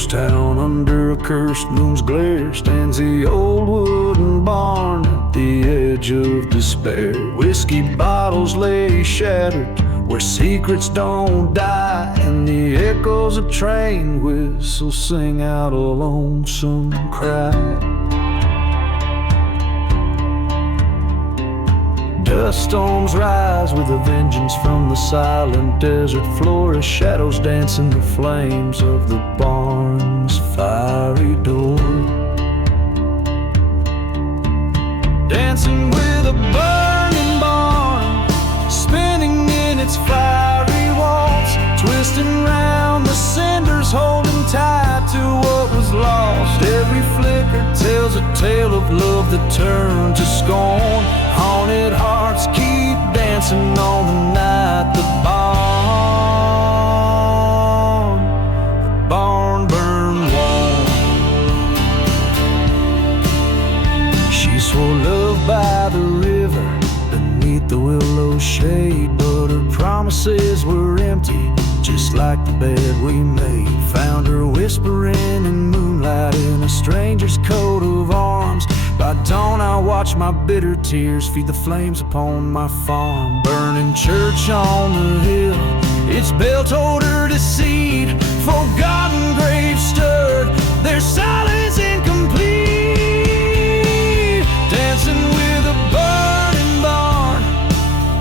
ghost town under a cursed moon's glare stands the old wooden barn at the edge of despair. Whiskey bottles lay shattered where secrets don't die, and the echoes of train whistles sing out a lonesome cry. Dust storms rise with a vengeance from the silent desert floor as shadows dance in the flames of the barn's fiery door. Dancing with a burning barn, spinning in its fiery walls, twisting round the cinders, holding tight to what was lost. Every flicker tells a tale of love that turned to scorn. Haunted hearts keep dancing on the night the barn burned warm. She swore love by the river beneath the willow shade, but her promises were empty, just like the bed we made. Found her whispering in moonlight in a stranger's coat of arms. By dawn I watch my bitter tears feed the flames upon my farm. Burning church on the hill, its bell told her to cede. Forgotten graves stirred, their silence incomplete. Dancing with a burning barn,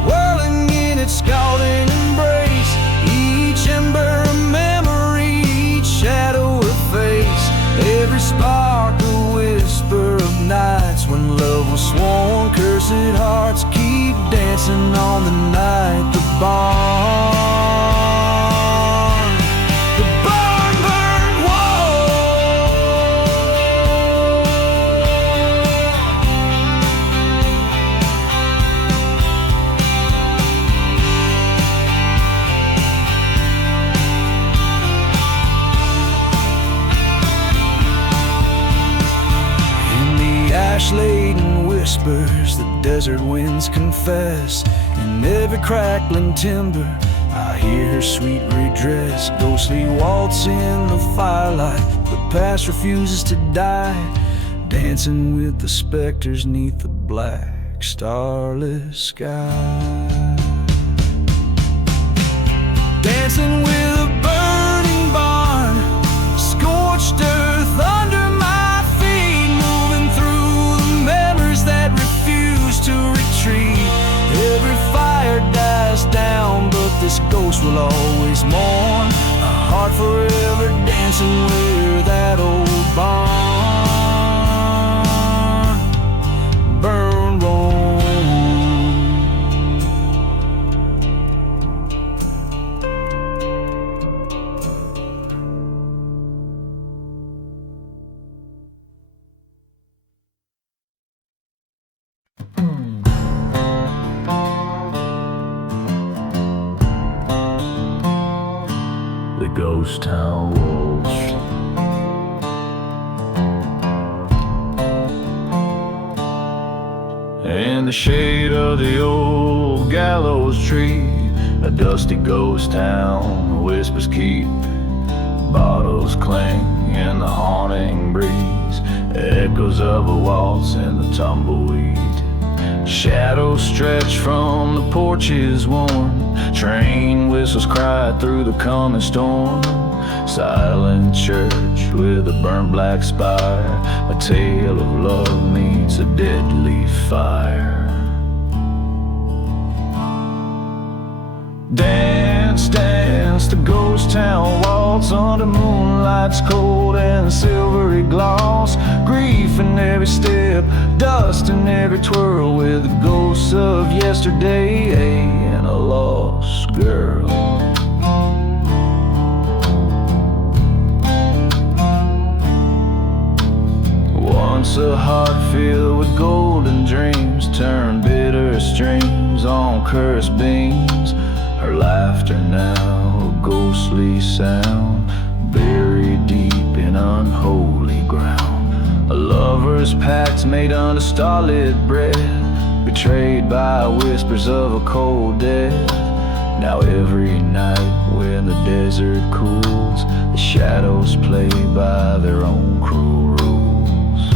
whirling in its scalding embrace. Each ember a memory, each shadow a face. Every spark a whisper of nights when love was sworn. Cursed hearts keep dancing on the night the barn burned ash-laden whispers the desert winds confess. In every crackling timber I hear her sweet redress. Ghostly waltz in the firelight, the past refuses to die. Dancing with the specters neath the black starless sky. Dancing with a burning barn, scorched earth under my feet, moving through the memories that refuse to retreat. Every fire dies down, but this ghost will always mourn. A heart forever dancing where that old barn burned warm. The ghost town walls, in the shade of the old gallows tree, a dusty ghost town, whispers keep, bottles cling in the haunting breeze, echoes of a waltz in the tumbleweed. Shadows stretch from the porches worn, train whistles cry through the coming storm. Silent church with a burnt black spire, a tale of love meets a deadly fire. Dance, dance, the ghost town waltz under moonlight's cold and silvery gloss. Grief in every step, dust in every twirl, with the ghosts of yesterday and a lost girl. Once a heart filled with golden dreams turned bitter streams on cursed beams. Her laughter now a ghostly sound, buried deep in unholy ground. A lover's pact made under starlit breath, betrayed by whispers of a cold death. Now every night when the desert cools, The shadows play by their own cruel rules.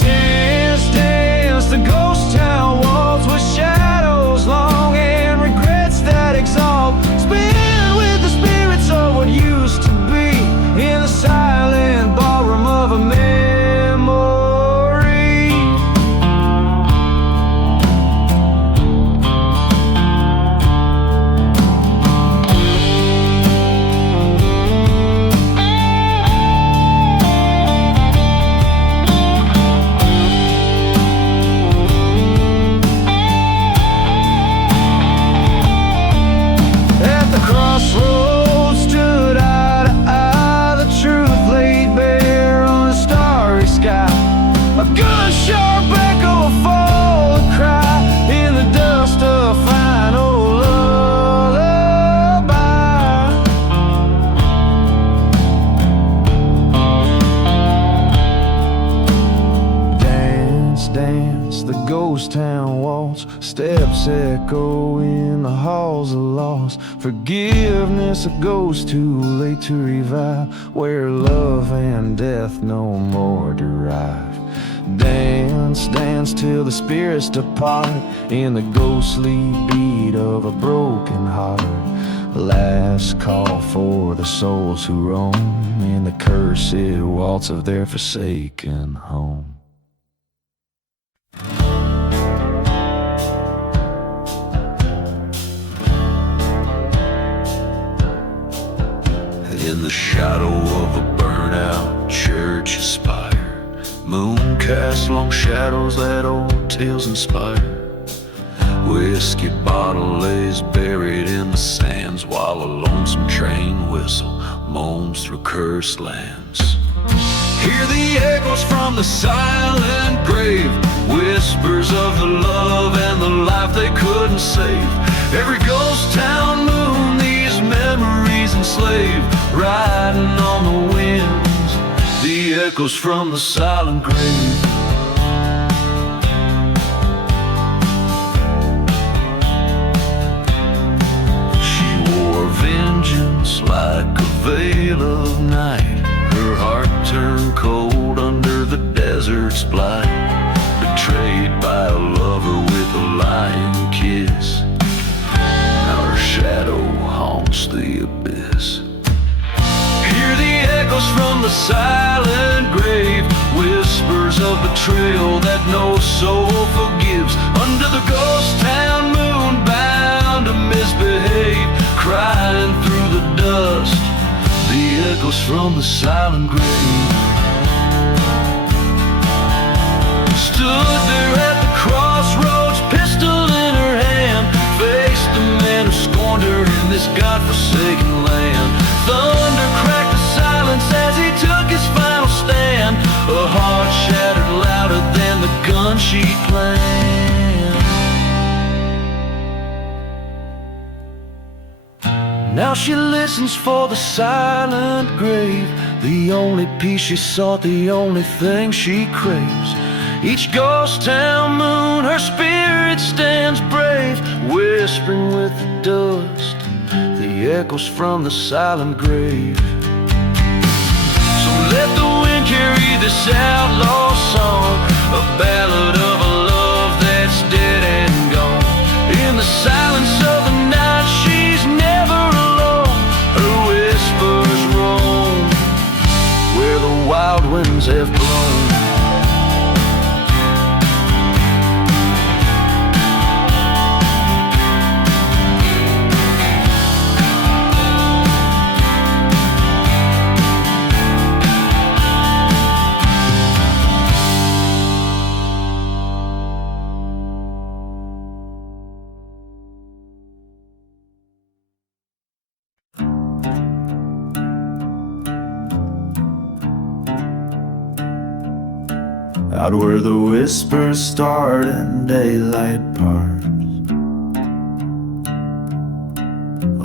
Dance, dance, the ghost town walls with shadows long and regrets that exalt. Spin with the spirits of what used to be in the silent ballroom of a memory. At the crossroads stood eye to eye, the truth laid bare on a starry sky. A gun sharp echo, a fall, a cry in the dust, a final lullaby. Dance, dance, the ghost town waltz, steps echo in the halls of lost. Forgiveness, a ghost too late to revive, where love and death no more derive. Dance, dance till the spirits depart in the ghostly beat of a broken heart. Last call for the souls who roam in the cursed waltz of their forsaken home. In the shadow of a burnout church spire, moon casts long shadows that old tales inspire. Whiskey bottle lays buried in the sands, while a lonesome train whistle moans through cursed lands. Hear the echoes from the silent grave, whispers of the love and the life they couldn't save. Every ghost town moon these memories enslave, riding on the winds, the echoes from the silent grave. She wore vengeance like a veil of night, her heart turned cold under the desert's blight. Betrayed by a lover with a lying kiss, now her shadow haunts the abyss. Hear the echoes from the silent grave, whispers of betrayal that no soul forgives. Under the ghost town moon, bound to misbehave, crying through the dust, the echoes from the silent grave. Stood there at the crossroads, pistol in her hand, faced the man who scorned her in this godforsaken land. Thunder cracked the silence as he took his final stand, a heart shattered louder than the gun she planned. Now she listens for the silent grave, the only peace she sought, the only thing she craves. Each ghost town moon, her spirit stands brave, whispering with the dust, the echoes from the silent grave. So let the wind carry this outlaw song, a ballad of a love that's dead and gone. In the silence of the night, she's never alone, her whispers roam where the wild winds have blown. Out where the whispers start and daylight parts,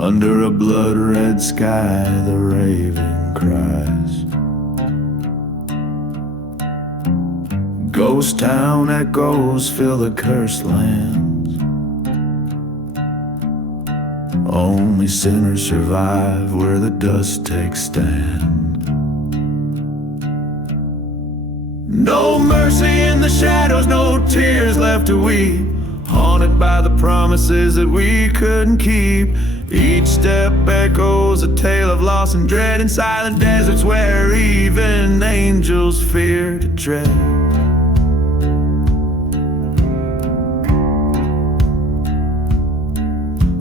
under a blood-red sky the raven cries. Ghost town echoes fill the cursed lands, Only sinners survive where the dust takes stand. No mercy in the shadows, no tears left to weep, haunted by the promises that we couldn't keep. Each step echoes a tale of loss and dread in silent deserts where even angels fear to tread.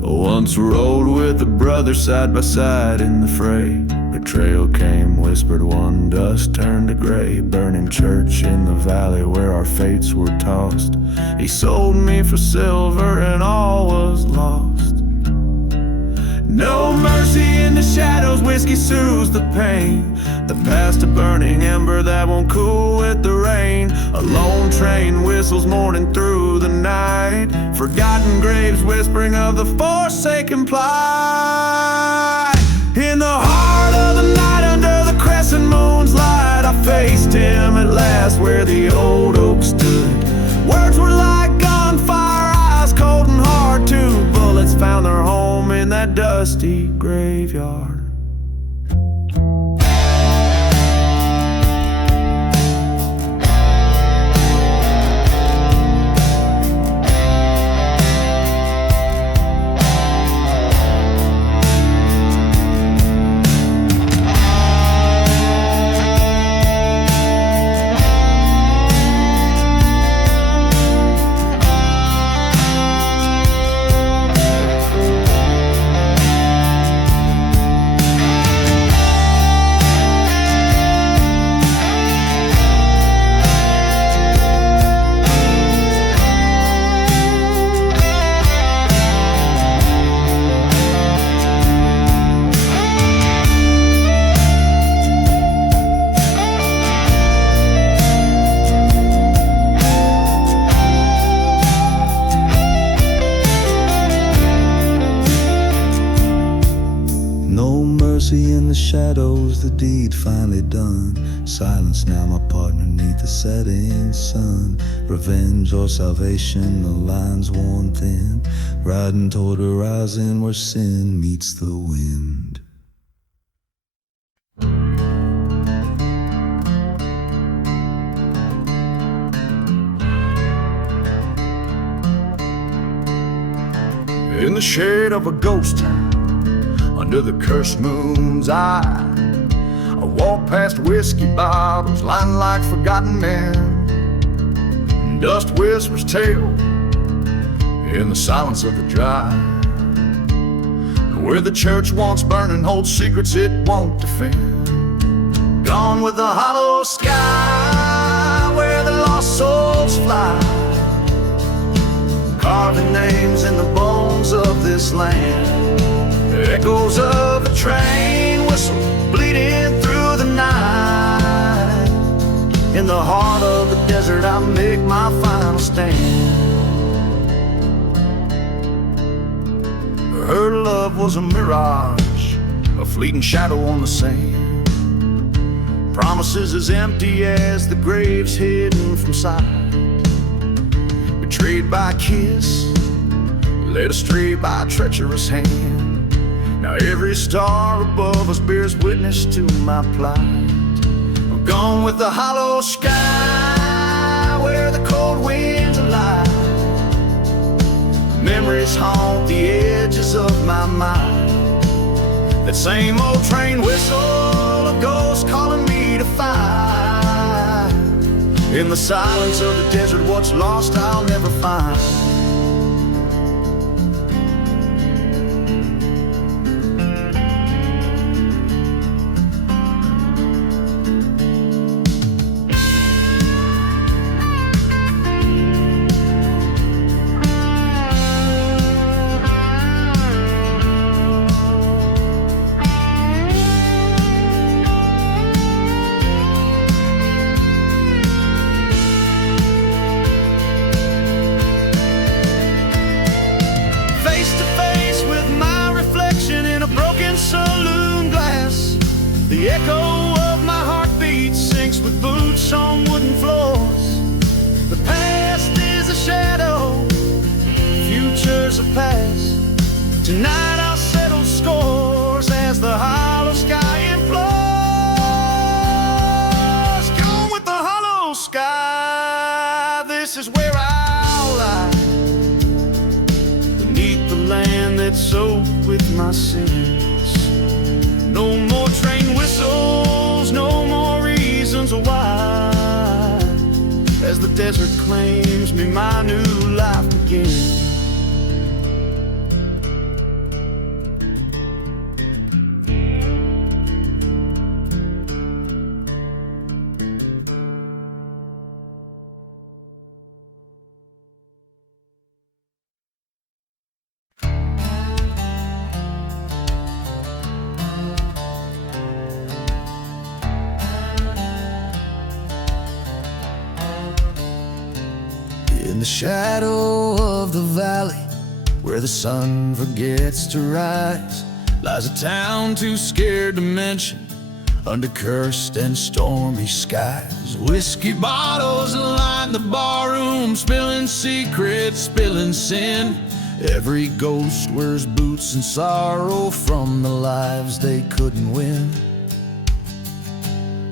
Once rode with a brother side by side in the fray. Betrayal came, whispered one, dust turned to gray. Burning church in the valley where our fates were tossed. He sold me for silver and all was lost. No mercy in the shadows, whiskey soothes the pain. The past a burning ember that won't cool with the rain. A lone train whistles mourning through the night. Forgotten graves whispering of the forsaken plight. In the heart of the night under the crescent moon's light, I faced him at last where the old oak stood. Words were like gunfire, eyes cold and hard too. Bullets found their home in that dusty graveyard. Shadows, the deed finally done. Silence now, my partner, neath the setting sun. Revenge or salvation, the lines worn thin. Riding toward a horizon where sin meets the wind. In the shade of a ghost town, under the cursed moon's eye, I walk past whiskey bottles lined like forgotten men. Dust whispers tale in the silence of the drive, where the church once burning holds secrets it won't defend. Gone with the hollow sky, where the lost souls fly, carving names in the bones of this land. Echoes of a train whistle bleeding through the night. In the heart of the desert I make my final stand. Her love was a mirage, a fleeting shadow on the sand. Promises as empty as the graves hidden from sight. Betrayed by a kiss, led astray by a treacherous hand. Now every star above us bears witness to my plight. I'm gone with the hollow sky, where the cold winds are light. Memories haunt the edges of my mind. That same old train whistle, a ghost calling me to fight. In the silence of the desert, what's lost I'll never find. this is where I'll lie, beneath the land that's soaked with my sins. No more train whistles, no more reasons why. As the desert claims me, my new life begins. In the shadow of the valley, where the sun forgets to rise, lies a town too scared to mention, under cursed and stormy skies. Whiskey bottles line the barroom, spilling secrets, spilling sin. Every ghost wears boots and sorrow from the lives they couldn't win.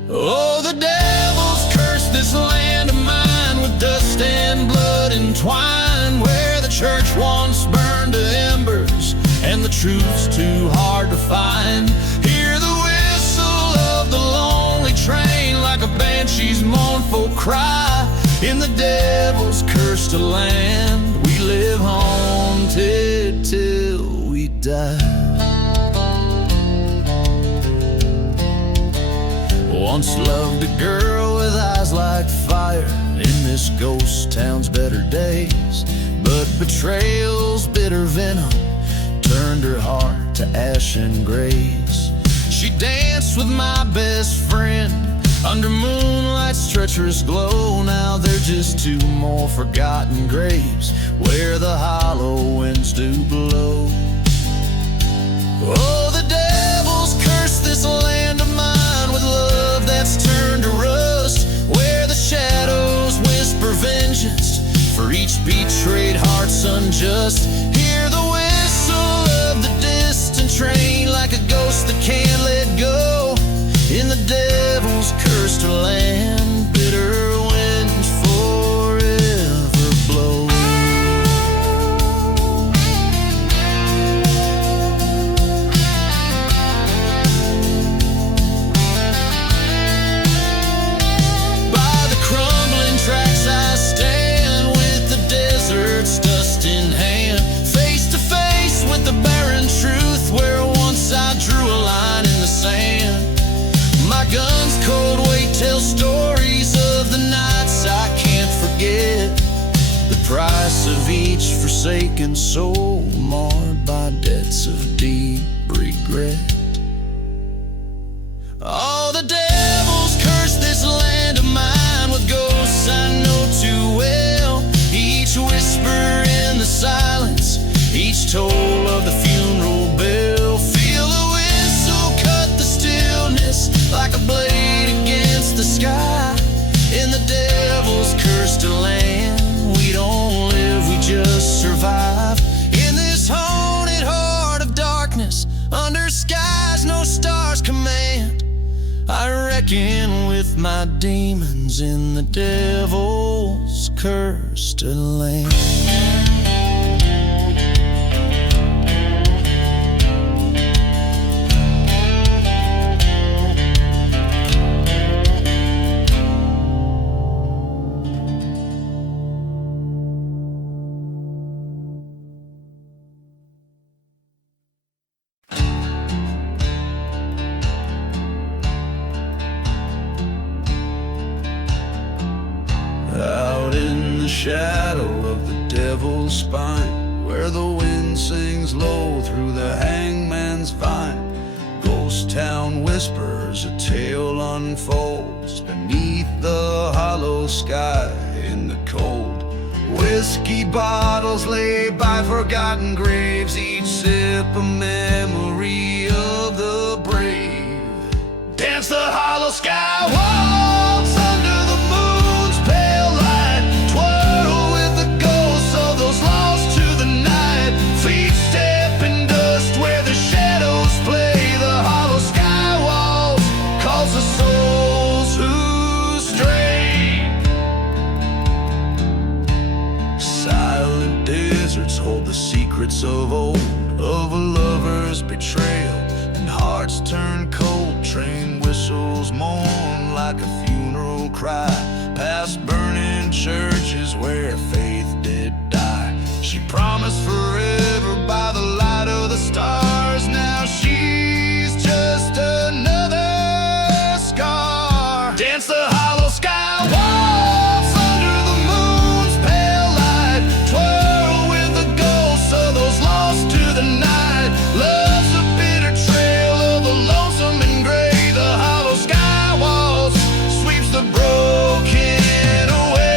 Oh, the devil's cursed this land of mine, with dust and blood entwined, where the church once burned to embers and the truth's too hard to find. Hear the whistle of the lonely train, like a banshee's mournful cry. In the devil's cursed land, we live haunted till we die. Once loved a girl with eyes like fire in this ghost town's better days, but betrayal's bitter venom turned her heart to ashen grays. She danced with my best friend under moonlight's treacherous glow. Now they're just two more forgotten graves where the hollow winds do blow. Oh, the devil's cursed this land of mine, with love that's turned to rust, where the shadows whisper vengeance for each betrayed heart's unjust. Hear the whistle of the distant train, like a ghost that can't let go. In the devil's cursed land, bitter winds forever blow. Dust in hand, face to face with the barren truth, where once I drew a line in the sand. My gun's cold weight tells stories of the nights I can't forget, the price of each forsaken soul marred by debts of deep regret. Oh, the devil's cursed this land of mine, with ghosts I know too well. Each whisper in the silence, each toll of the funeral bell. Feel the whistle cut the stillness like a blade against the sky. In the devil's cursed land, we don't live, we just survive. In this haunted heart of darkness, under skies no stars command, I reckon with my demons in the devil's cursed land. Out in the shadow of the devil's spine, where the wind sings low through the hangman's vine, ghost town whispers, a tale unfolds beneath the hollow sky in the cold. Whiskey bottles lay by forgotten graves, each sip a memory of the brave. Dance the hollow sky waltz under the moon's pale light, twirl with the ghosts of those lost to the night. Feet step in dust where the shadows play, the hollow sky waltz calls the souls who stray. silence of old, of a lover's betrayal, and hearts turn cold. Train whistles mourn like a funeral cry, past burning churches where faith did die. She promised forever by the light of the stars. Now she's just another scar. Dance the hollow sky waltz under the moon's pale light, twirl with the ghosts of those lost to the night. Love's a bitter trail of the lonesome and gray. The hollow sky waltz sweeps the broken away.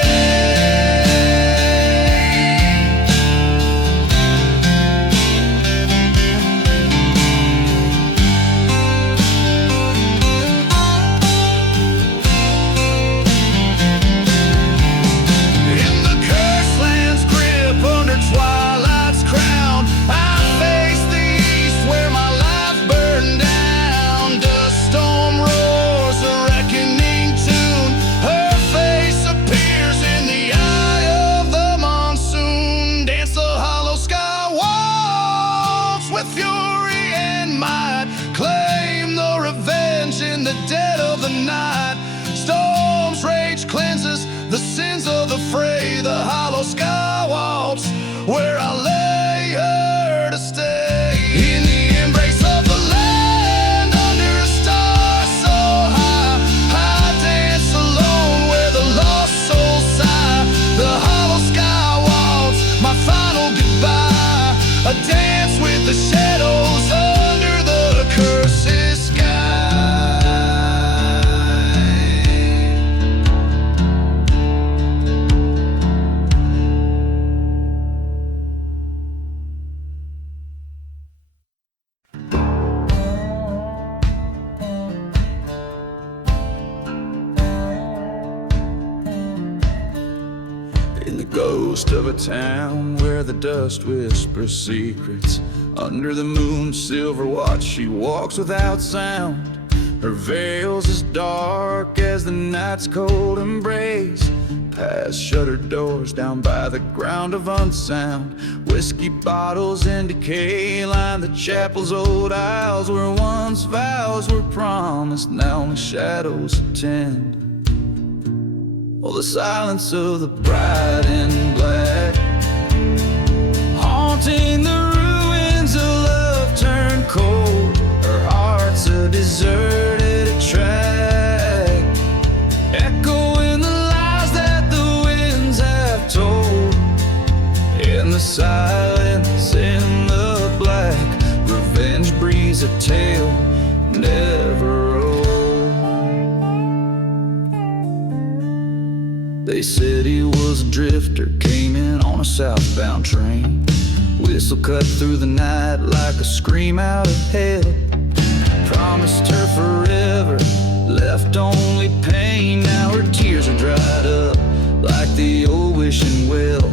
In the cursed land's grip, under twilight's crown, I face the east where my life burned down. Dust storm roars a reckoning tune. Her face appears in the eye of the monsoon. Dance the hollow sky waltz with fury and might. Claim the revenge in the dead of the night. Storm's rage cleanses the sins of the fray. The hollow sky waltz where I lay her to stay. In the embrace of the land, under a star so high, I dance alone where the lost souls sigh. The hollow sky waltz, my final goodbye. A dance with the shadows under the cursed sky. In the ghost of a town where the dust whispers secrets, under the moon's silver watch she walks without sound. Her veil's as dark as the night's cold embrace. Past shuttered doors down by the ground of unsound. Whiskey bottles in decay line the chapel's old aisles, where once vows were promised, now only shadows attend. Oh, the silence of the bride in black, haunting the ruins of love turned cold. Her heart's a deserted track, echoing the lies that the winds have told. In the silence, in the black, revenge breathes a tale never old. They said he was a drifter, came in on a southbound train. Whistle cut through the night like a scream out of hell. Promised her forever, left only pain. Now her tears are dried up like the old wishing well.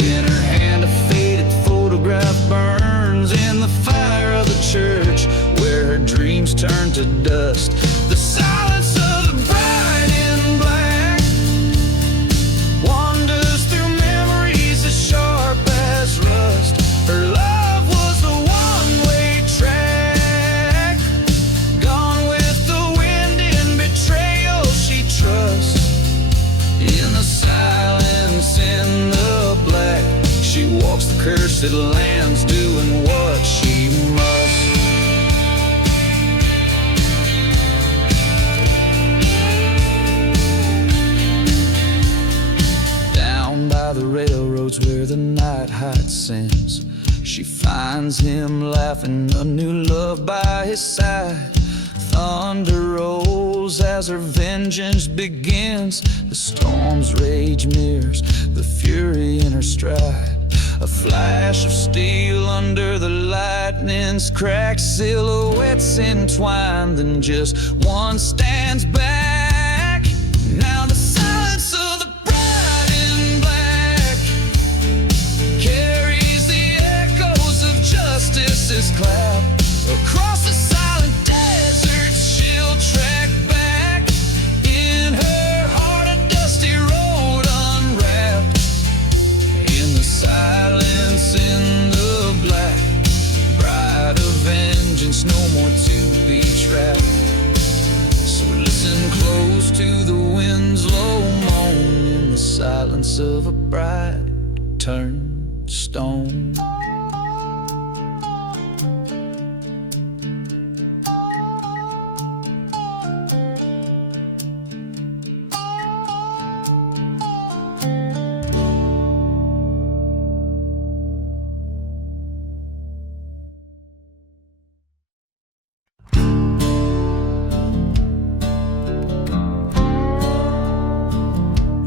In her hand a faded photograph burns in the fire of the church where her dreams turn to dust. The silence of the bride in black wanders through memories as sharp as rust. Her love was a one-way track, gone with the wind in betrayal she trusts. In the silence, in the black, she walks the cursed lands doing what she must. Down by the railroads where the night hides sins, she finds him laughing, a new love by his side. Thunder rolls as her vengeance begins. The storm's rage mirrors the fury in her stride. A flash of steel under the lightning's cracked silhouettes entwined. Then just one stands back. Now the silence of the bride in black carries the echoes of justice's cloud. Across the silent desert she'll track back. In her heart a dusty road unwrapped. In the silence, in the black, remnants of a bride turned stone.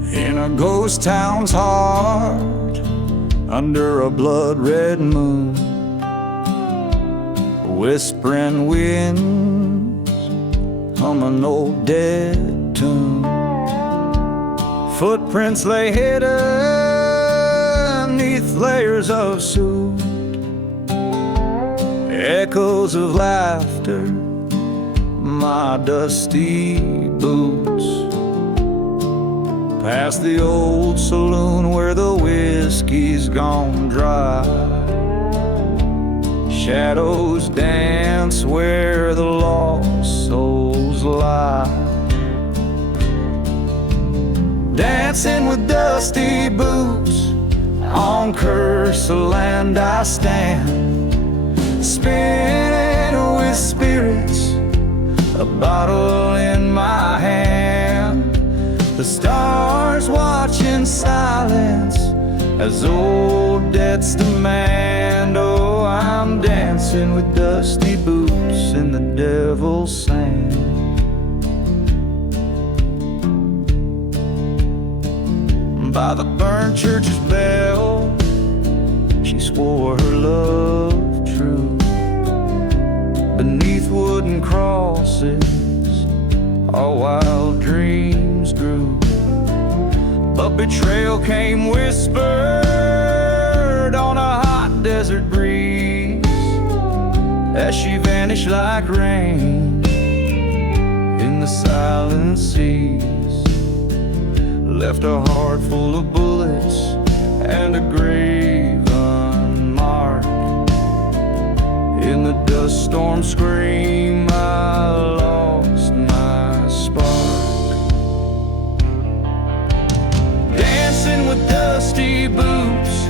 In a ghost town's heart, under a blood-red moon, whispering winds hum an old dead tune. Footprints lay hidden neath layers of soot, echoes of laughter, my dusty boots. Past the old saloon where the whiskey's gone dry, shadows dance where the lost souls lie. Dancing with dusty boots, on cursed land I stand, spinning with spirits, a bottle in my hand. The stars watch in silence as old debts demand. Oh, I'm dancing with dusty boots in the devil's sand. By the burnt church's bell, she swore her love true. Beneath wooden crosses, our wild dreams grew. But betrayal came whispered on a hot desert breeze, as she vanished like rain in the silent seas. Left a heart full of bullets and a grave unmarked. In the dust storm scream, I lost my spark. Dancing with dusty boots,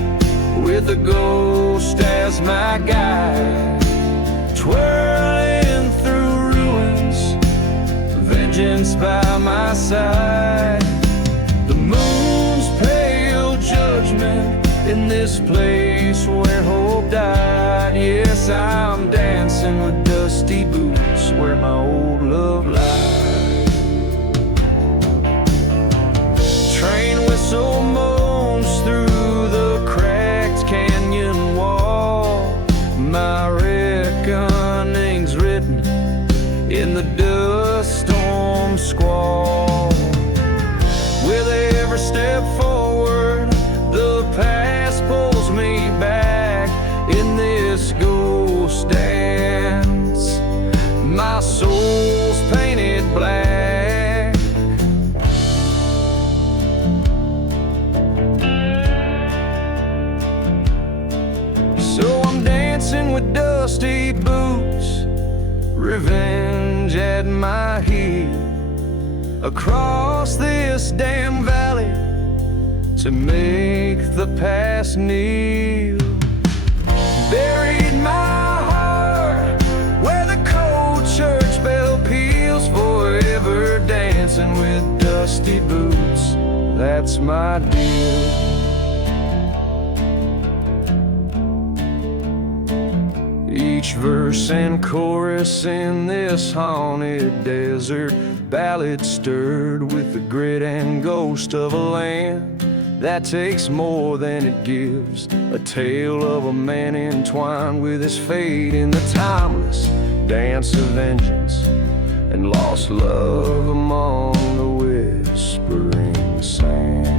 with a ghost as my guide, twirling through ruins, vengeance by my side. The moon's pale judgment in this place where hope died. Yes, I'm dancing with dusty boots where my old love lies. Train whistle moans through the cracked canyon wall. My reckoning's written in the dust storm squall. With every step forward, the past pulls me back in this ghost dance. My soul's painted black. So I'm dancing with dusty boots, revenge at my heel, across this damn valley to make the past kneel. Buried my heart where the cold church bell peals, forever dancing with dusty boots. That's my deal. Each verse and chorus in this haunted desert ballad stirred with the grit and ghost of a land that takes more than it gives. A tale of a man entwined with his fate in the timeless dance of vengeance and lost love among the whispering sands.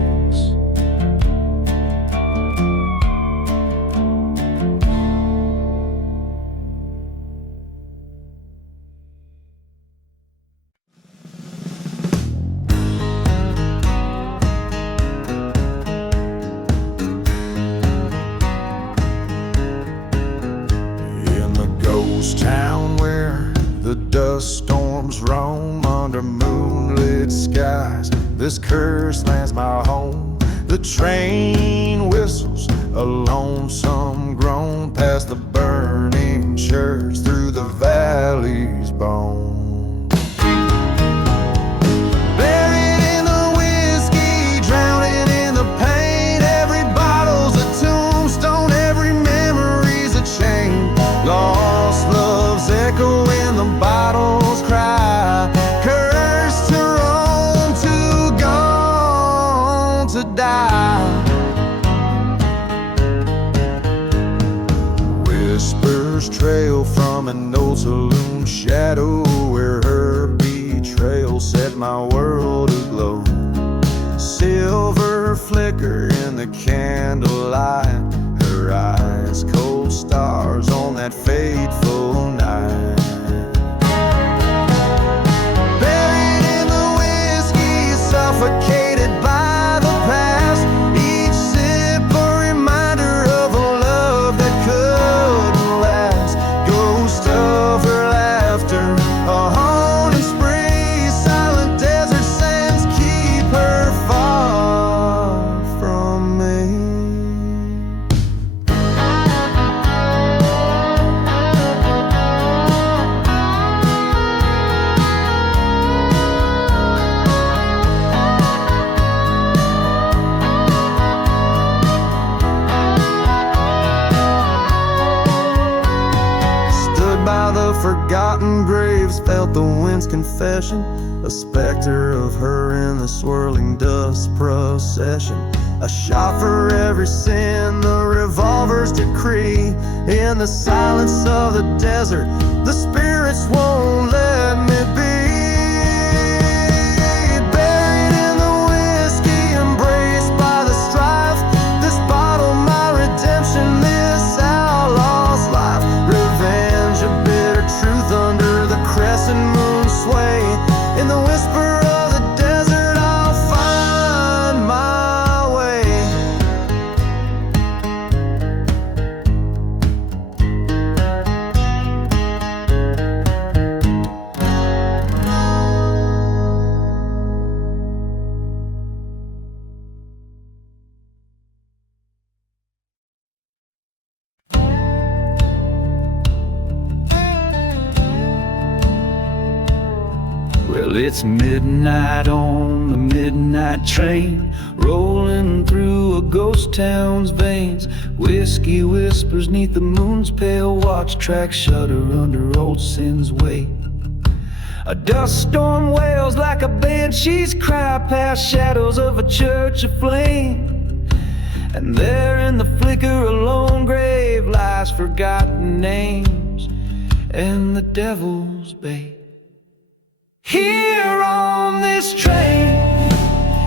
Town where the dust storms roam under moonlit skies, this cursed land's my home. The train whistles a lonesome groan past the burning church through the valley's bone. Buried in the whiskey, drowning in the pain. Every bottle's a tombstone, every memory's a chain. Lost love's echo in the bottles cry. Cursed to roam, too gone to die. Whispers trail from an old saloon shadow where her betrayal set my world aglow. Silver flicker in the candlelight, her eyes cold stars on that fateful night. Buried in the whiskey, suffocated by the past. Each sip a reminder of a love that couldn't last. Ghost of her laughter, a haunting spree. Silent desert sands keep her far from me. Stood by the forgotten graves, felt the wind's confession. A specter of her in the swirling dust procession. A shot for every sin, the revolver's decree. In the silence of the desert, the spirits won't let me be. Buried in the whiskey, embraced by the strife. This bottle, my redemption, this outlaw's life. Revenge, a bitter truth under the crescent moon sway. In the whisper of the desert, I'll find my way. Well, it's midnight on the midnight train, rolling through a ghost town's veins. Whiskey whispers neath the moon's pale watch, tracks shudder under old sin's weight. A dust storm wails like a banshee's cry past shadows of a church aflame. And there in the flicker a lone grave lies forgotten names and the devil's bait. Here on this train,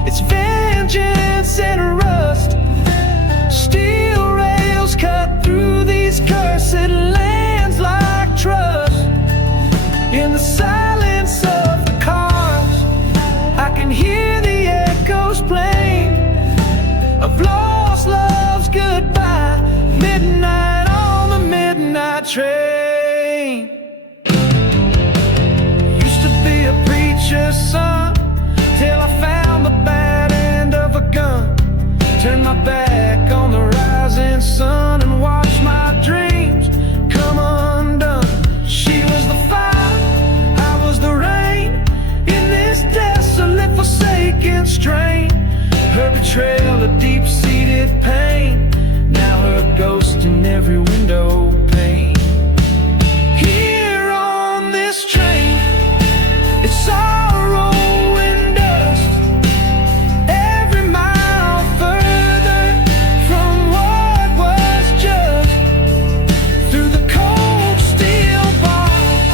it's vengeance and rust. Steel rails cut through these cursed lands like trust. In the silence of the cars, I can hear the echoes plain of lost love's goodbye. Midnight on the midnight train. Son, till I found the bad end of a gun. Turned my back on the rising sun and watched my dreams come undone. She was the fire, I was the rain, in this desolate forsaken strain. Her betrayal, a deep-seated pain, now her ghost in every window pane. Here on this train, it's sorrow and dust. Every mile further from what was just. Through the cold steel bars,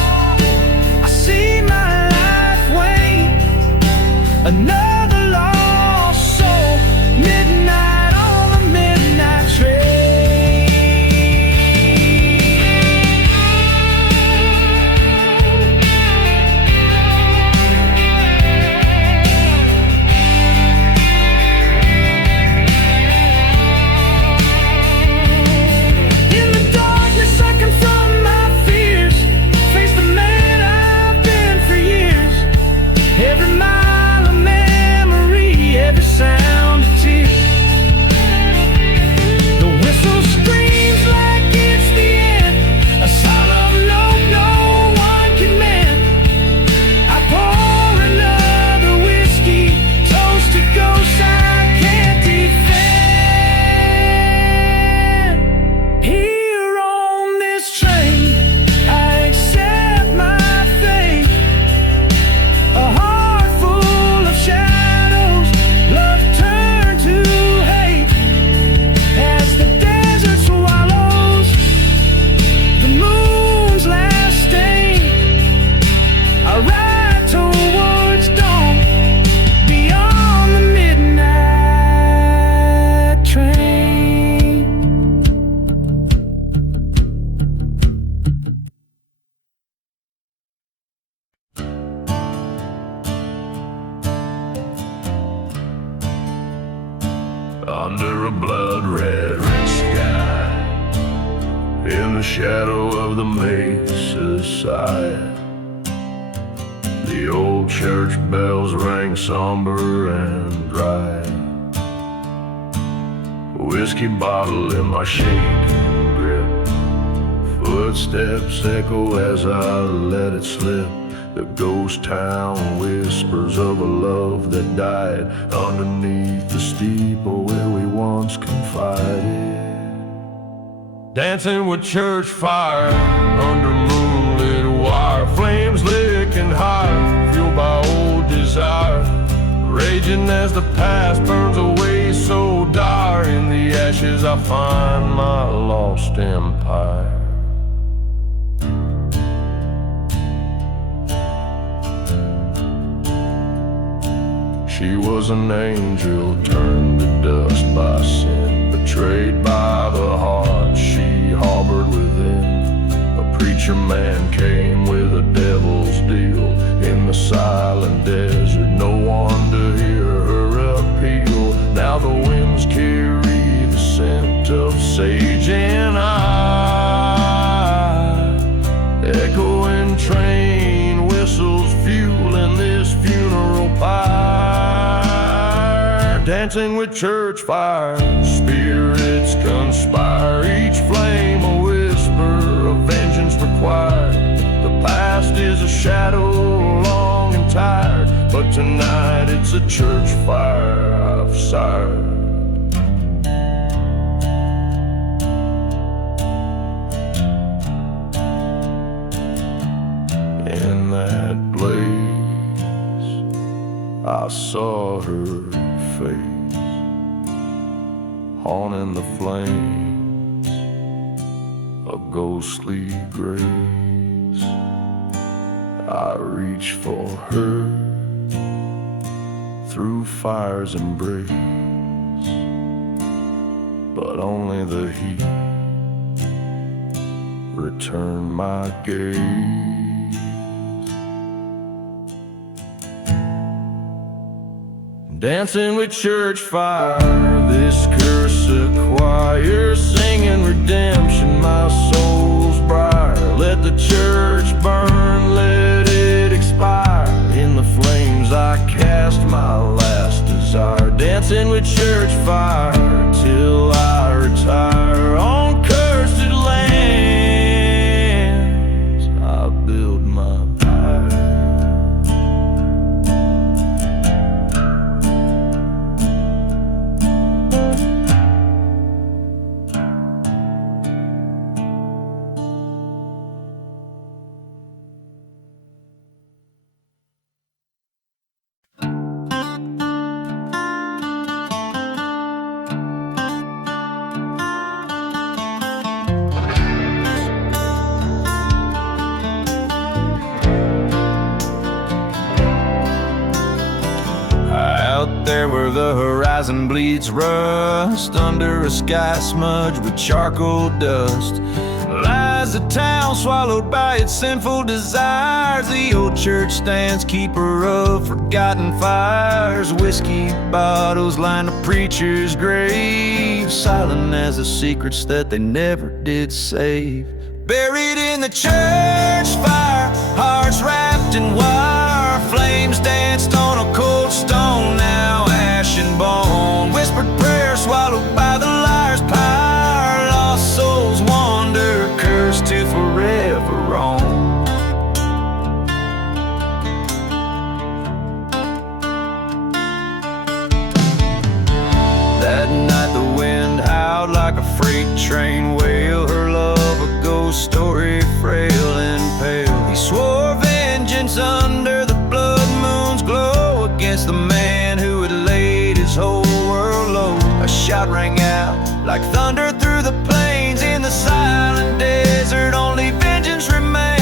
I see my life wane. Another lost soul. Midnight on the midnight under a blood-red sky, in the shadow of the mesa's side. The old church bells rang somber and dry. Whiskey bottle in my shaking grip, footsteps echo as I let it slip. The ghost town whispers of a love that died underneath the steeple where we once confided. Dancing with church fire under moonlit wire, flames licking high, fueled by old desire, raging as the past burns away so dire. In the ashes I find my lost empire. She was an angel turned to dust by sin, betrayed by the heart she harbored within. A preacher man came with a devil's deal in the silent desert, no one to hear her appeal. Now the winds carry the scent of sage and I, echoing train whistles fueling this funeral pyre. Dancing with church fire, spirits conspire, each flame a whisper of vengeance required. The past is a shadow long and tired, but tonight it's a church fire I've sired. In that place I saw her face, haunting the flames, a ghostly grace. I reach for her through fire's embrace, but only the heat returned my gaze. Dancing with church fire, this cursed choir, singing redemption, my soul's briar. Let the church burn, let it expire. In the flames I cast my last desire. Dancing with church fire till I retire. On cursed lands I build my pyre. There where the horizon bleeds rust, under a sky smudged with charcoal dust, lies a town swallowed by its sinful desires. The old church stands keeper of forgotten fires. Whiskey bottles line the preacher's grave, silent as the secrets that they never did save. Buried in the church fire, hearts wrapped in wire, flames danced on a cold stone, now ash and bone. Whispered prayers swallowed by the liar's pyre. Lost souls wander, cursed to forever roam. That night the wind howled like a freight train wail, her love a ghost story frail and pale. He swore vengeance under the blood moon's glow against the man who had laid his whole world low. A shout rang out like thunder through the plains, in the silent desert only vengeance remains.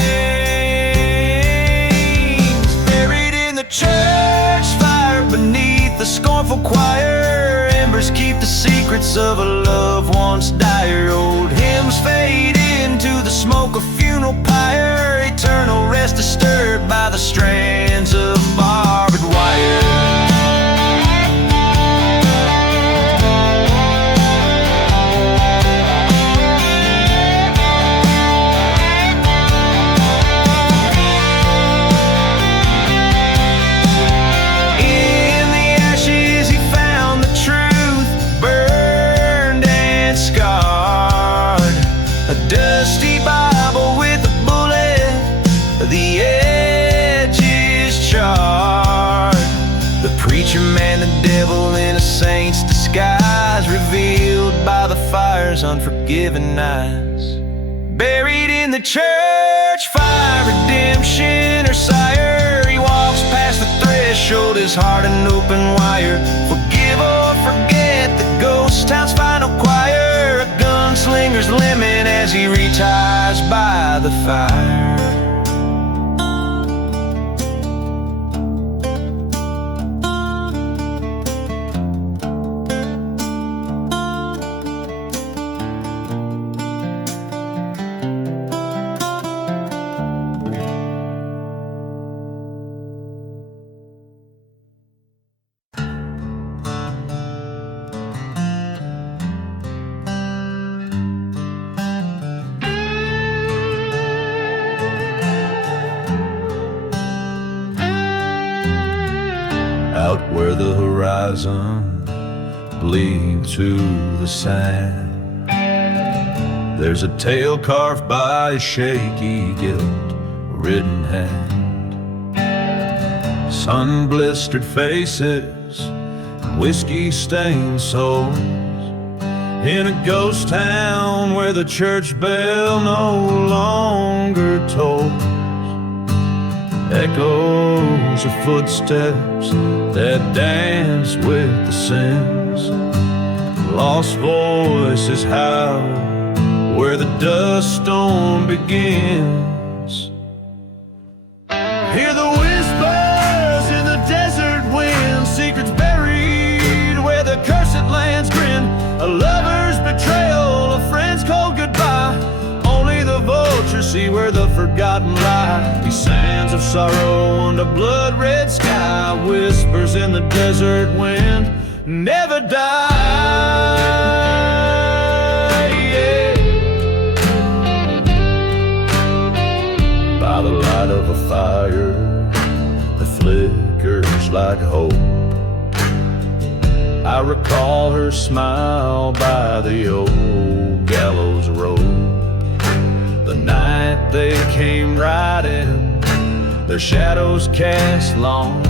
Buried in the church fire beneath the scornful choir, embers keep the secrets of a love once dire. Old hymns fade into the smoke of funeral pyre, eternal rest disturbed by the strands of barbed wire. devil in a saint's disguise, revealed by the fire's unforgiving eyes. Buried in the church fire, redemption or sire, he walks past the threshold, his heart an open wire. Forgive or forget the ghost town's final choir, a gunslinger's limit as he retires by the fire. Out where the horizon bleeds to the sand, there's a tale carved by a shaky, guilt-ridden hand. Sun-blistered faces, whiskey-stained souls, in a ghost town where the church bell no longer tolls. Echoes of footsteps that dance with the sins. Lost voices howl where the dust storm begins. Hear the whispers in the desert wind, secrets buried where the cursed lands grin. A lover's betrayal, a friend's cold goodbye. Only the vultures see where the forgotten lie. These sands of sorrow under blood-red sky, whispers in the desert wind, never die. Yeah. By the light of a fire that flickers like hope, I recall her smile by the old gallows road. The night they came riding, their shadows cast long.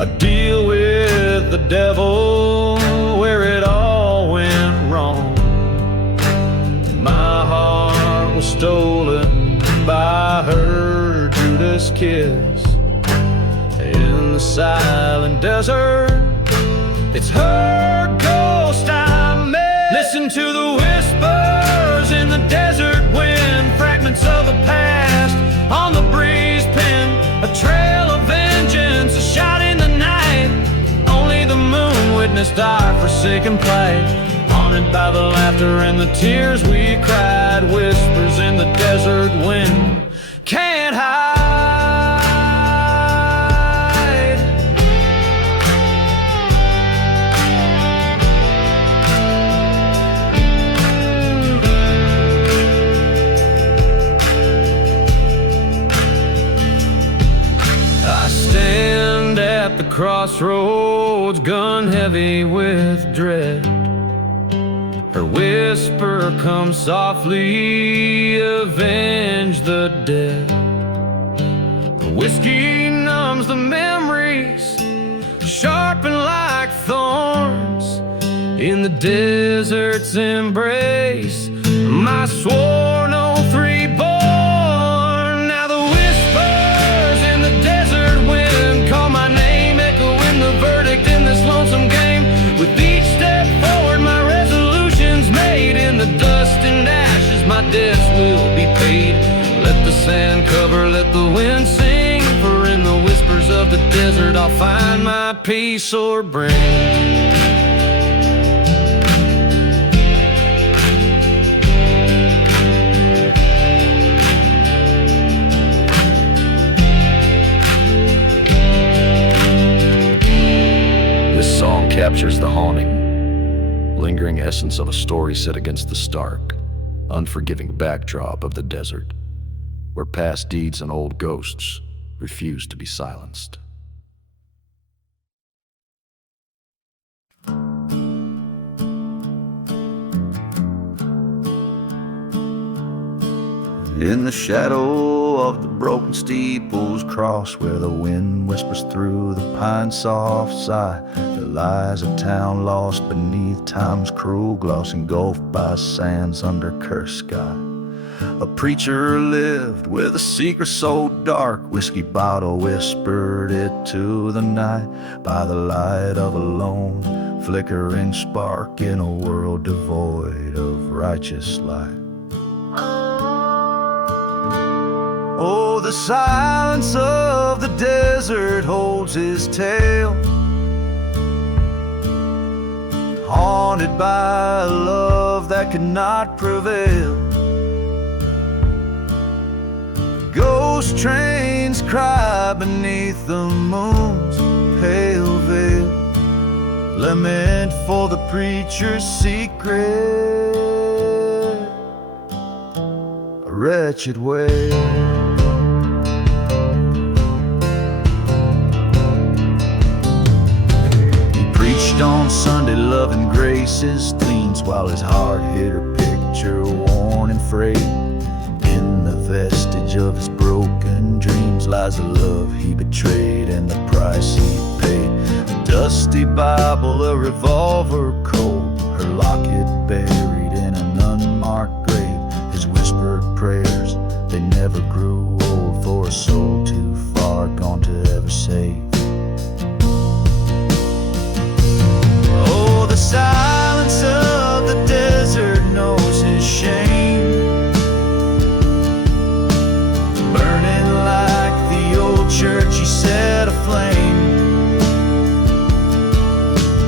A deal with the devil where it all went wrong. My heart was stolen by her Judas kiss. In the silent desert, it's her ghost I met. Listen to the whispers in the desert wind, fragments of the past on the breeze pen. A trail of vengeance, a shot in the night. Only the moon witnessed our forsaken plight. Haunted by the laughter and the tears we cried. Whispers in the desert wind, can't hide. At the crossroads, gun heavy with dread. Her whisper comes softly, avenge the dead. The whiskey numbs the memories, sharpen like thorns. In the desert's embrace, my sworn oath reborn. Now the whispers in the desert wind call my name, echoing the verdict in this lonesome game. With each step forward, my resolution's made. In the dust and ashes, my debts will be paid. Let the sand cover, let the wind sing, for in the whispers of the desert I'll find my peace or bring. This song captures the haunting, lingering essence of a story set against the stark, unforgiving backdrop of the desert, where past deeds and old ghosts refuse to be silenced. In the shadow of the broken steeples cross, where the wind whispers through the pine's soft sigh, there lies a town lost beneath time's cruel gloss, engulfed by sands under cursed sky. A preacher lived with a secret so dark, whiskey bottle whispered it to the night, by the light of a lone flickering spark in a world devoid of righteous light. Oh, the silence of the desert holds his tale, haunted by a love that could not prevail. Ghost trains cry beneath the moon's pale veil, lament for the preacher's secret, a wretched wail. On Sunday, loving grace's gleams, while his heart hid her picture worn and frayed. In the vestige of his broken dreams lies the love he betrayed and the price he paid. A dusty Bible, a revolver cold, her locket buried in an unmarked grave. His whispered prayers, they never grew old, for a soul too far gone to ever save. The silence of the desert knows his shame, burning like the old church he set aflame.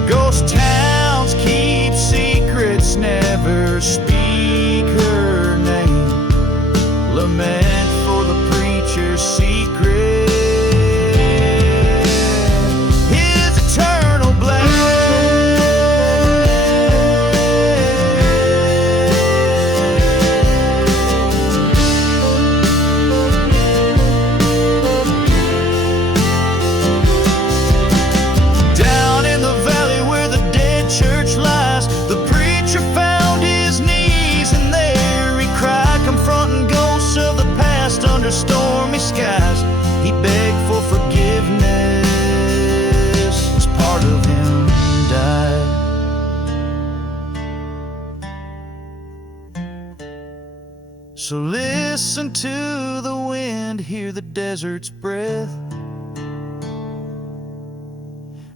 Ghost towns keep secrets, never speak her name, lament for the preacher's secret. Stormy skies, he begged for forgiveness as part of him died. So listen to the wind, hear the desert's breath,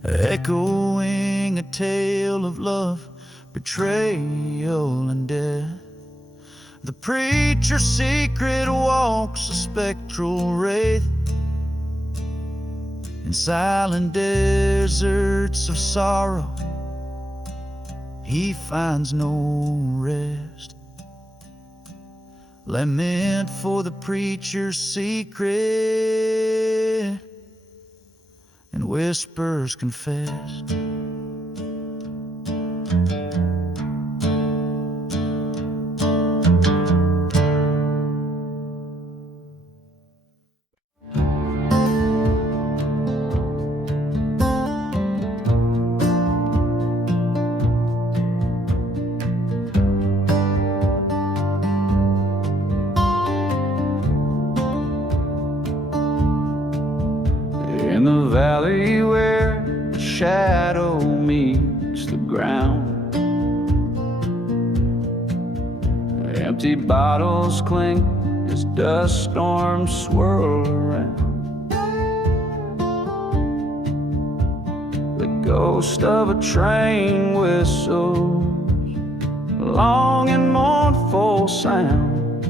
echoing a tale of love, betrayal and death. The preacher's secret walks a spectral wraith in silent deserts of sorrow. He finds no rest, lament for the preacher's secret, and whispers confessed. In the valley where the shadow meets the ground, empty bottles clink as dust storms swirl around. The ghost of a train whistles, a long and mournful sound,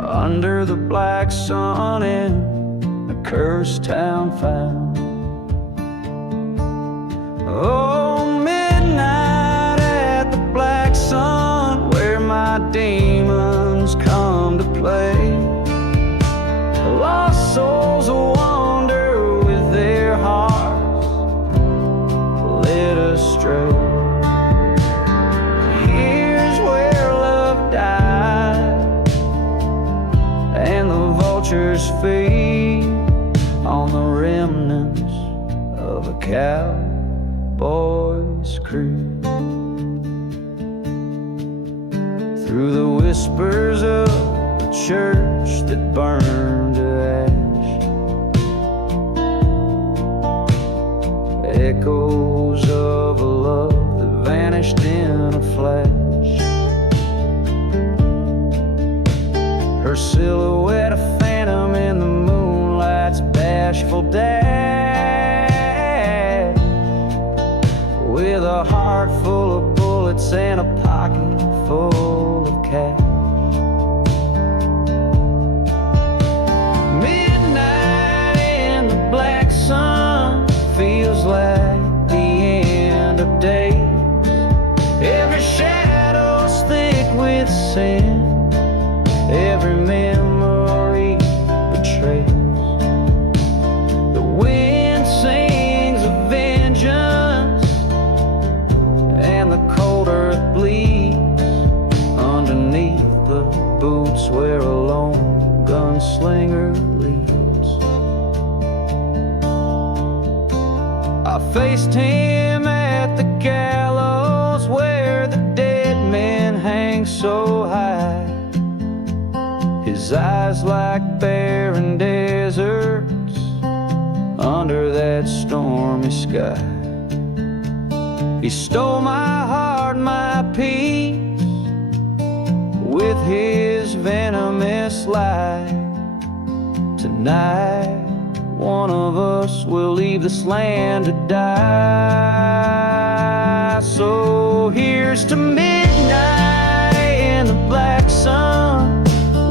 under the black sun in a cursed town found. Oh, midnight at the black sun, where my demons come to play. Lost souls wander with their hearts led astray. Here's where love died, and the vultures feed on the remnants of a cowboy's creed. Through the whispers of a church that burned to ash. Echoes of a love that vanished in a flash. Her silhouette a phantom in the moonlight's bashful dash, with a heart full of bullets and a pocket full of cash. Midnight in the black sun feels like the end of days. Every shadow's thick with sin, every memory betrays. The wind sings of vengeance, and the cold earth bleeds underneath the boots where a lone gunslinger leads. I faced him at the gallows where the dead men hang so high. His eyes like barren deserts under that stormy sky. He stole my heart, my peace, with his venomous lie. Tonight, one of us will leave this land to die. So here's to midnight in the black sun,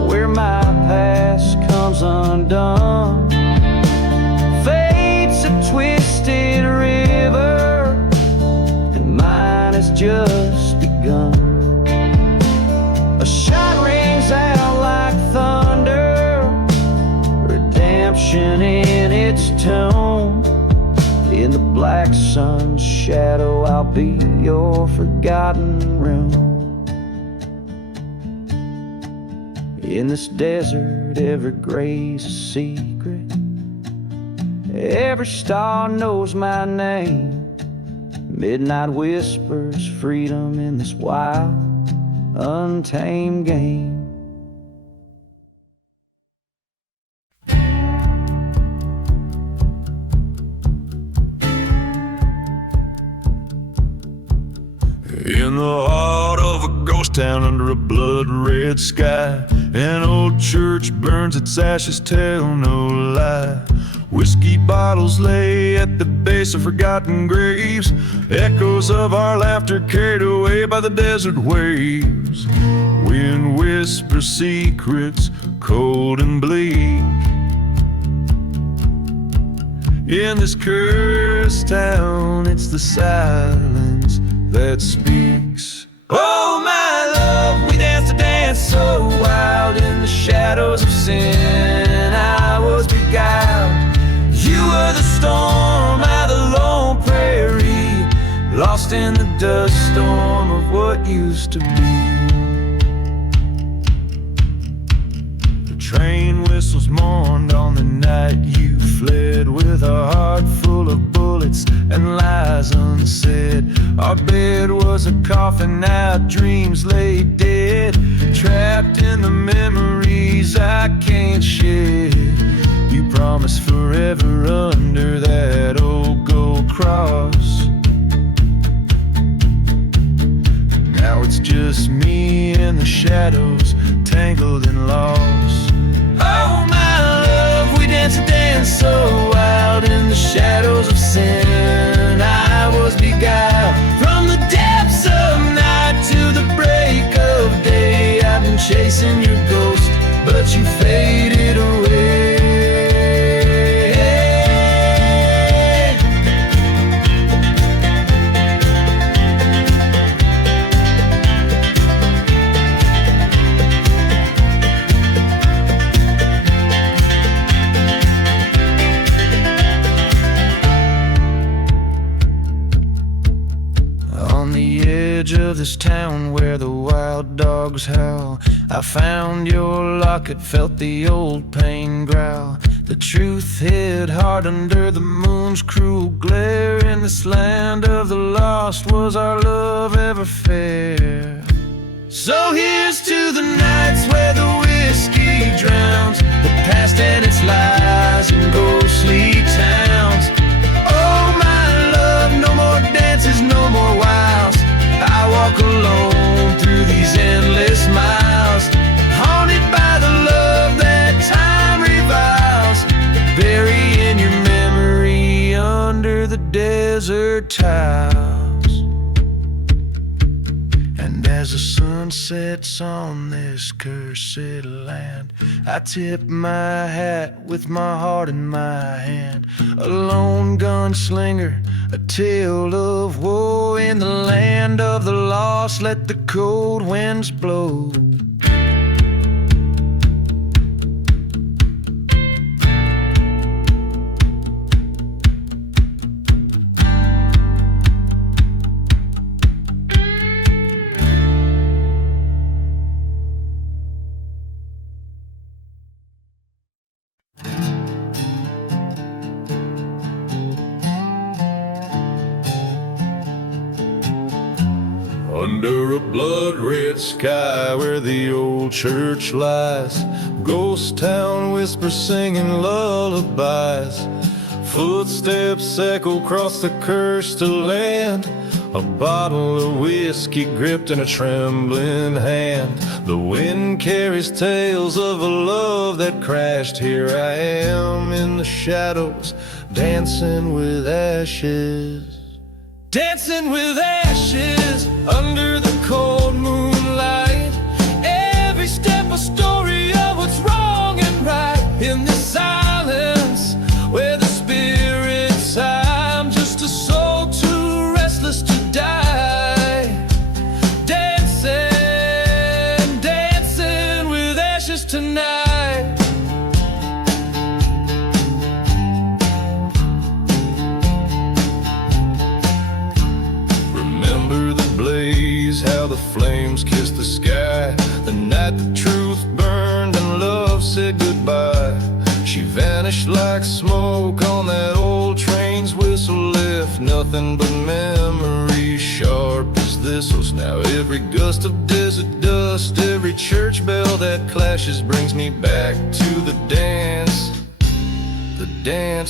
where my past comes undone. Fate's a twisted river, and mine has just begun. A shot rings out like thunder, redemption in its tone. In the black sun's shadow, I'll be your forgotten realm. In this desert, every gray's a secret. Every star knows my name. Midnight whispers freedom in this wild, untamed game. In the heart of a ghost town under a blood-red sky, an old church burns its ashes, tell no lie. Whiskey bottles lay at the base of forgotten graves, echoes of our laughter carried away by the desert waves. Wind whispers secrets, cold and bleak. In this cursed town, it's the silence that speaks. Oh my love, we danced a dance so wild in the shadows of sin. I was beguiled. You were the storm, I the lone prairie, lost in the dust storm of what used to be. The train whistles mourned on the night you fled, with a heart full of bullets and lies unsaid. Our bed was a coffin, now dreams lay dead, trapped in the memories I can't shed. You promised forever under that old gold cross. Now it's just me and the shadows, tangled in loss. Oh my love, we danced a dance so wild in the shadows of sin. I was beguiled from the depths of night to the break of day. I've been chasing your ghost, but you faded away. Of this town where the wild dogs howl, I found your locket, felt the old pain growl. The truth hid hard under the moon's cruel glare. In this land of the lost, was our love ever fair? So here's to the nights where the whiskey drowns the past and its lies in ghostly towns. Oh my love, no more dances, no more wiles. I walk alone through these endless miles, haunted by the love that time reviles. Bury in your memory under the desert tiles. And as the sun sets on this cursed land, I tip my hat with my heart in my hand. A lone gunslinger, a tale of woe in the land of the lost. Let the cold winds blow. Under a blood-red sky where the old church lies, ghost town whispers singing lullabies. Footsteps echo across the cursed land, a bottle of whiskey gripped in a trembling hand. The wind carries tales of a love that crashed. Here I am in the shadows, dancing with ashes. Dancing with ashes under the cold moonlight. Every step a story of what's wrong and right. In this silence where the spirits sigh, I'm just a soul too restless to die. Dancing, dancing with ashes tonight. How the flames kissed the sky, the night the truth burned and love said goodbye. She vanished like smoke on that old train's whistle, left nothing but memories sharp as thistles. Now every gust of desert dust, every church bell that clashes brings me back to the dance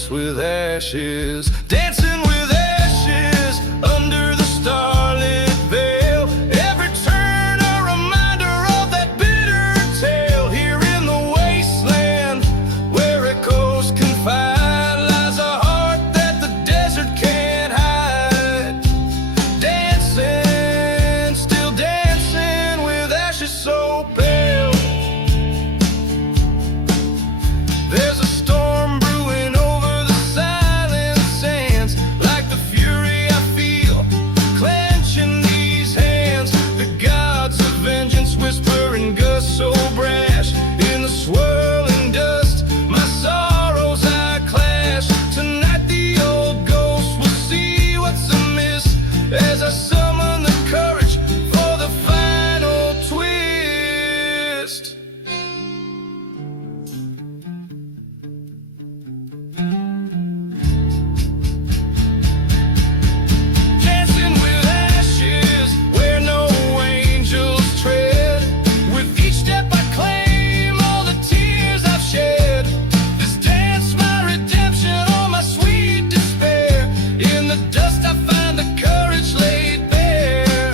with ashes. Dancing with ashes under the starlit veil. Every turn a reminder of that bitter tale. Here in the wasteland where echoes confide lies a heart that the desert can't hide. Dancing, still dancing with ashes so pale. There's a storm brewing over the silent sands, like the fury I feel clenching these hands. The gods of vengeance whisper in gusts so brash. In the swirling dust, my sorrows I clash. Tonight the old ghost will see what's amiss as I summon the courage for the final twist. Dancing with ashes where no angels tread. With each step I claim all the tears I've shed. This dance my redemption or my sweet despair. In the dust I find the courage laid bare.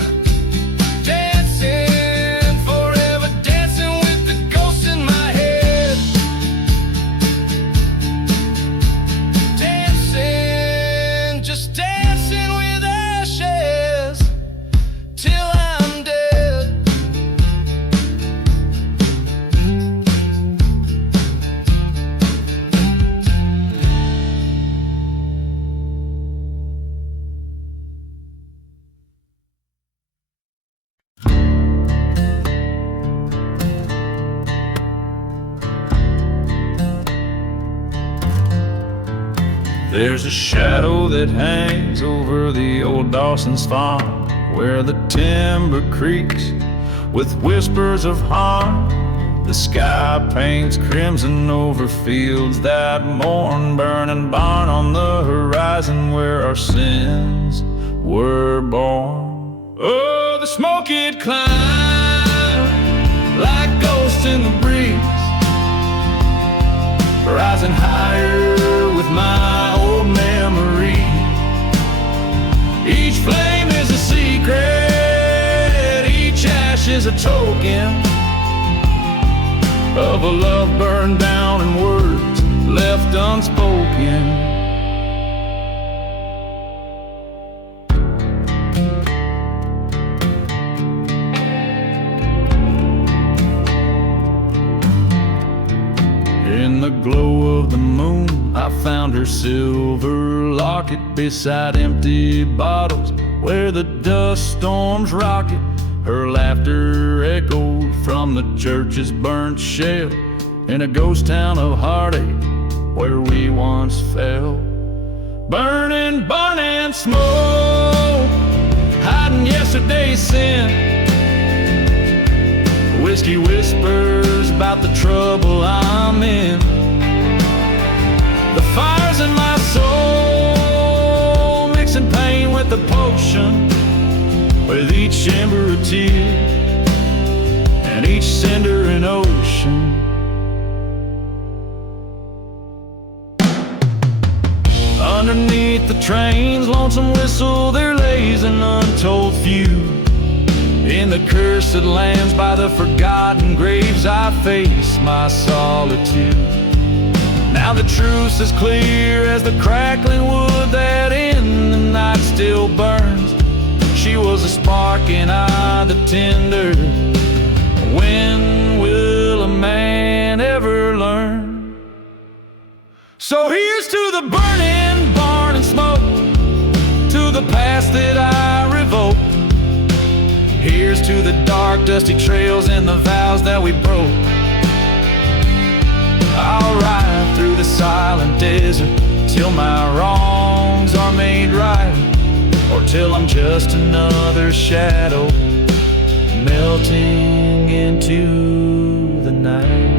Dancing forever, dancing with the ghosts in my head. Dancing, just dancing with ashes till I'm dead. There's a shadow that hangs over the old Dawson's farm, where the timber creaks with whispers of harm. The sky paints crimson over fields that mourn, burning barn on the horizon where our sins were born. Oh, the smoke it climbs like ghosts in the breeze. rising higher with my old memory. Each flame is a secret, each ash is a token of a love burned down and words left unspoken. In the glow of the moon, I found her silver locket beside empty bottles where the dust storms rocket. Her laughter echoed from the church's burnt shell in a ghost town of heartache where we once fell. Burning barn and smoke, hiding yesterday's sin. Whiskey whispers about the trouble I'm in. The fire's in my soul, mixing pain with the potion, with each ember a tear and each cinder an ocean. Underneath the train's lonesome whistle there lays an untold feud. In the cursed lands by the forgotten graves I face my solitude. Now the truth's as clear as the crackling wood that in the night still burns. She was a spark and I the tinder. When will a man ever learn? So here's to the burning barn and smoke, to the past that I revoke. Here's to the dark, dusty trails and the vows that we broke. I'll ride through the silent desert till my wrongs are made right, or till I'm just another shadow melting into the night.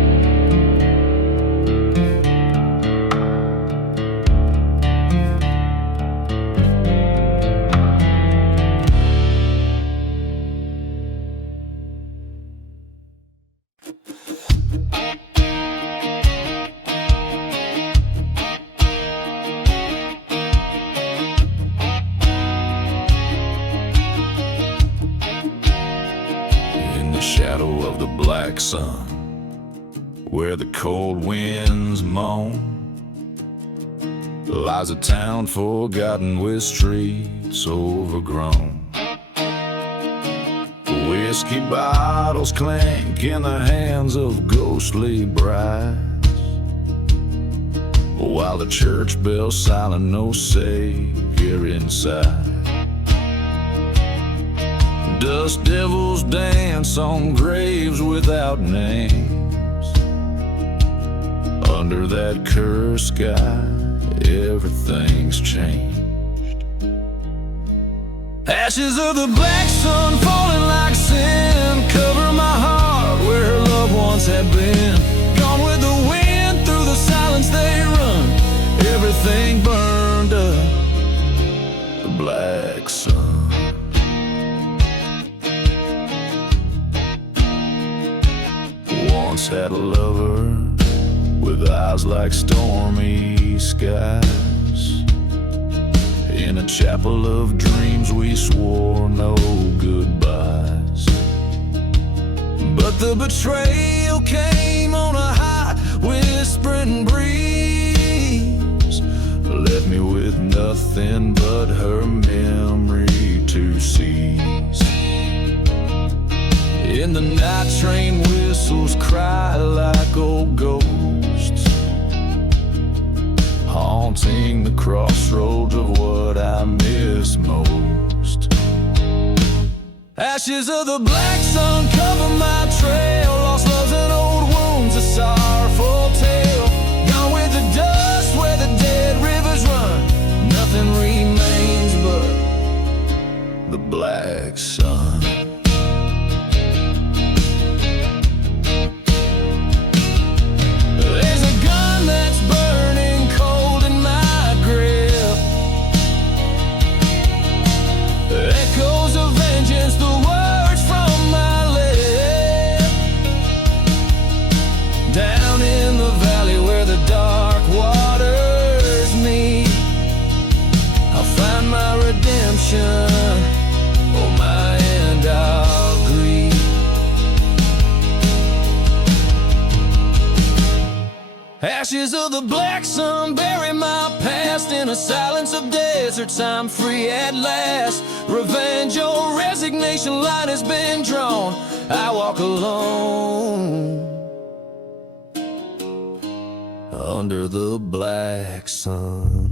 Sun, where the cold winds moan, lies a town forgotten with streets overgrown. Whiskey bottles clink in the hands of ghostly brides, while the church bells silent, no savior inside. Dust devils dance on graves without names. Under that cursed sky, everything's changed. Ashes of the black sun falling like sin cover my heart where her loved ones have been. Gone with the wind, through the silence they run. Everything burned up, the black sun. Once had a lover with eyes like stormy skies. In a chapel of dreams we swore no goodbyes. But the betrayal came on a hot whispering breeze, left me with nothing but her memory to seize. In the night train whistles cry like old ghosts, haunting the crossroads of what I miss most. Ashes of the black sun cover my trail, lost loves and old wounds, a sorrowful tale. Gone with the dust where the dead rivers run, nothing remains but the black sun. Down ashes of the black sun bury my past. In a silence of deserts, I'm free at last. Revenge or resignation, line has been drawn. I walk alone under the black sun.